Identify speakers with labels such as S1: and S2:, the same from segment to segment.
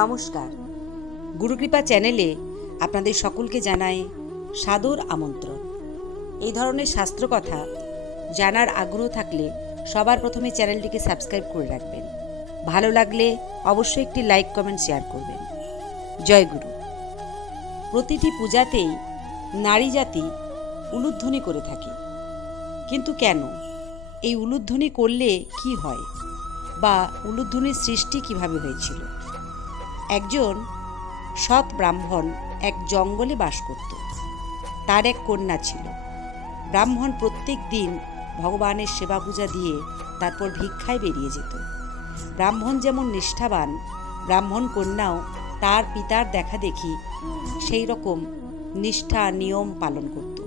S1: নমস্কার। গুরুকৃপা চ্যানেলে আপনাদের সকলকে জানাই সাদর আমন্ত্রণ। এই ধরনের শাস্ত্রকথা জানার আগ্রহ থাকলে সবার প্রথমে চ্যানেলটিকে সাবস্ক্রাইব করে রাখবেন। ভালো লাগলে অবশ্যই একটি লাইক, কমেন্ট, শেয়ার করবেন। জয় গুরু। প্রতিটি পূজাতেই নারী জাতি উলুধ্বনি করে থাকে। কিন্তু কেন? এই উলুধ্বনি করলে কি হয়? বা উলুধ্বনির সৃষ্টি কীভাবে হয়েছিল? একজন সৎ ব্রাহ্মণ এক জঙ্গলে বাস করত। তার এক কন্যা ছিল। ব্রাহ্মণ প্রত্যেক দিন ভগবানের সেবা পূজা দিয়ে তারপর ভিক্ষায় বেরিয়ে যেত। ব্রাহ্মণ যেমন নিষ্ঠাবান, ব্রাহ্মণ কন্যাও তার পিতার দেখা দেখি সেই রকম নিষ্ঠা নিয়ম পালন করত।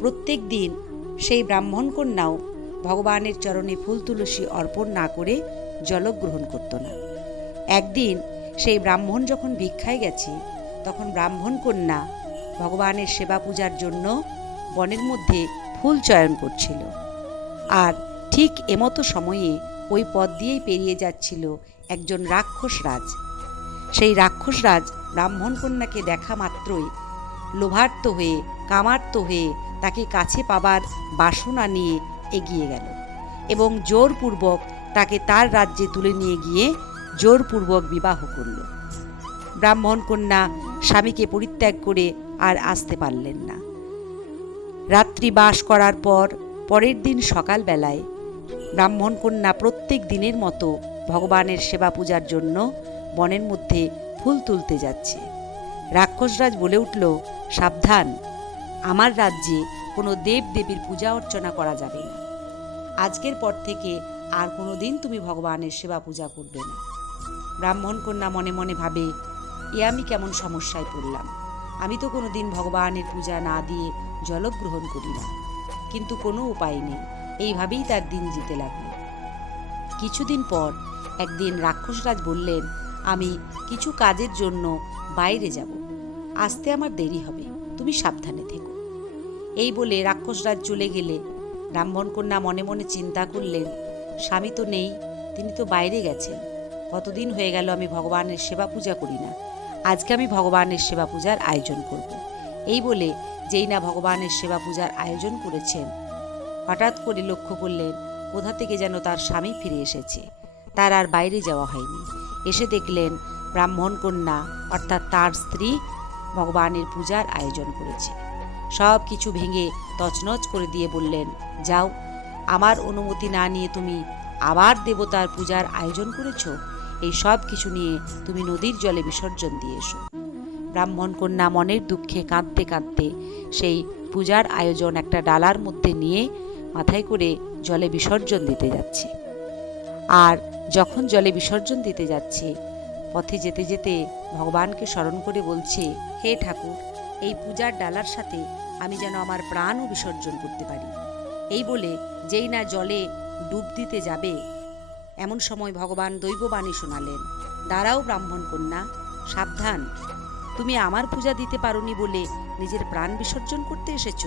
S1: প্রত্যেক দিন সেই ব্রাহ্মণ কন্যাও ভগবানের চরণে ফুল তুলসী অর্পণ না করে জলগ্রহণ করত না। একদিন সেই ব্রাহ্মণ যখন ভিক্ষায় গেছে, তখন ব্রাহ্মণ কন্যা ভগবানের সেবা পূজার জন্য বনের মধ্যে ফুল চয়ন করছিল। আর ঠিক এমতো সময়ে ওই পথ দিয়েই পেরিয়ে যাচ্ছিল একজন রাক্ষস রাজ। সেই রাক্ষস রাজ ব্রাহ্মণ কন্যাকে দেখা মাত্রই লোভার্ত হয়ে, কামার্ত হয়ে তাকে কাছে পাবার বাসনা নিয়ে এগিয়ে গেল এবং জোরপূর্বক তাকে তার রাজ্যে তুলে নিয়ে গিয়ে জোরপূর্বক বিবাহ করল। ব্রাহ্মণ কন্যা স্বামীকে পরিত্যাগ করে আর আসতে পারলেন না। রাত্রি বাস করার পর, পরের দিন সকালবেলায় ব্রাহ্মণ কন্যা প্রত্যেক দিনের মতো ভগবানের সেবা পূজার জন্য বনের মধ্যে ফুল তুলতে যাচ্ছে। রাক্ষসরাজ বলে উঠল, সাবধান, আমার রাজ্যে কোনো দেব দেবীর পূজা অর্চনা করা যাবে না। আজকের পর থেকে আর কোনো দিন তুমি ভগবানের সেবা পূজা করবে না। ব্রাহ্মণ কন্যা মনে মনে ভাবে, এ আমি কেমন সমস্যায় পড়লাম। আমি তো কোনো দিন ভগবানের পূজা না দিয়ে জলগ্রহণ করি না। কিন্তু কোনো উপায় নেই। এইভাবেই তার দিন যেতে লাগল। কিছুদিন পর একদিন রাক্ষসরাজ বললেন, আমি কিছু কাজের জন্য বাইরে যাব। আসতে আমার দেরি হবে। তুমি সাবধানে থেকো। এই বলে রাক্ষসরাজ চলে গেলে ব্রাহ্মণ কন্যা মনে মনে চিন্তা করলেন, স্বামী তো নেই, তিনি তো বাইরে গেছেন। কতদিন হয়ে গেল আমি ভগবানের সেবা পূজা করি না। আজকে আমি ভগবানের সেবা পূজার আয়োজন করব। এই বলে যেই না ভগবানের সেবা পূজার আয়োজন করেছেন, হঠাৎ করে লক্ষ্য করলেন, কোথা থেকে যেন তার স্বামী ফিরে এসেছে। তার আর বাইরে যাওয়া হয়নি। এসে দেখলেন ব্রাহ্মণ কন্যা, অর্থাৎ তার স্ত্রী, ভগবানের পূজার আয়োজন করেছে। সব কিছু ভেঙে তছনছ করে দিয়ে বললেন, যাও, আমার অনুমতি না নিয়ে তুমি আবার দেবতার পূজার আয়োজন করেছ? এই সব কিছু নিয়ে তুমি নদীর জলে বিসর্জন দিয়ে এসো। ব্রাহ্মণ কন্যা মনের দুঃখে কাঁদতে কাঁদতে সেই পূজার আয়োজন একটা ডালার মধ্যে নিয়ে মাথায় করে জলে বিসর্জন দিতে যাচ্ছে। আর যখন জলে বিসর্জন দিতে যাচ্ছে, পথে যেতে যেতে ভগবানকে স্মরণ করে বলছে, হে ঠাকুর, এই পূজার ডালার সাথে আমি যেন আমার প্রাণও বিসর্জন করতে পারি। এই বলে যেই না জলে ডুব দিতে যাবে এমন সময় ভগবান দৈববাণী শোনালেন, দাঁড়াও ব্রাহ্মণ কন্যা, সাবধান। তুমি আমার পূজা দিতে পারোনি বলে নিজের প্রাণ বিসর্জন করতে এসেছ।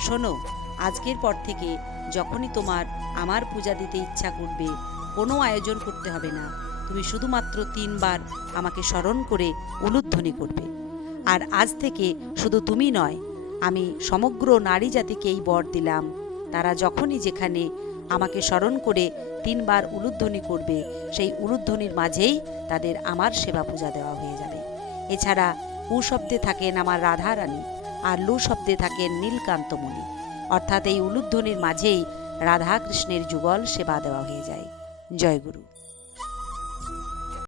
S1: শোনো, আজকের পর থেকে যখনই তোমার আমার পূজা দিতে ইচ্ছা করবে, কোনো আয়োজন করতে হবে না। তুমি শুধুমাত্র তিনবার আমাকে স্মরণ করে উলুধ্বনি করবে। আর আজ থেকে শুধু তুমি নয়, আমি সমগ্র নারী জাতিকে এই বর দিলাম। তারা যখনই যেখানে আমাকে স্মরণ করে তিনবার উলুধ্বনি করবে। সেই উলুধ্বনির মাঝেই তাদের আমার সেবা পূজা দেওয়া হয়ে যাবে। এছাড়া উ শব্দে থাকেন আমার রাধারানী আর লু শব্দে থাকেন নীলকান্ত নীলকান্তমণি। অর্থাৎ এই উলুধ্বনির মাঝেই রাধাকৃষ্ণের যুগল সেবা দেওয়া হয়ে যায়। জয় গুরু।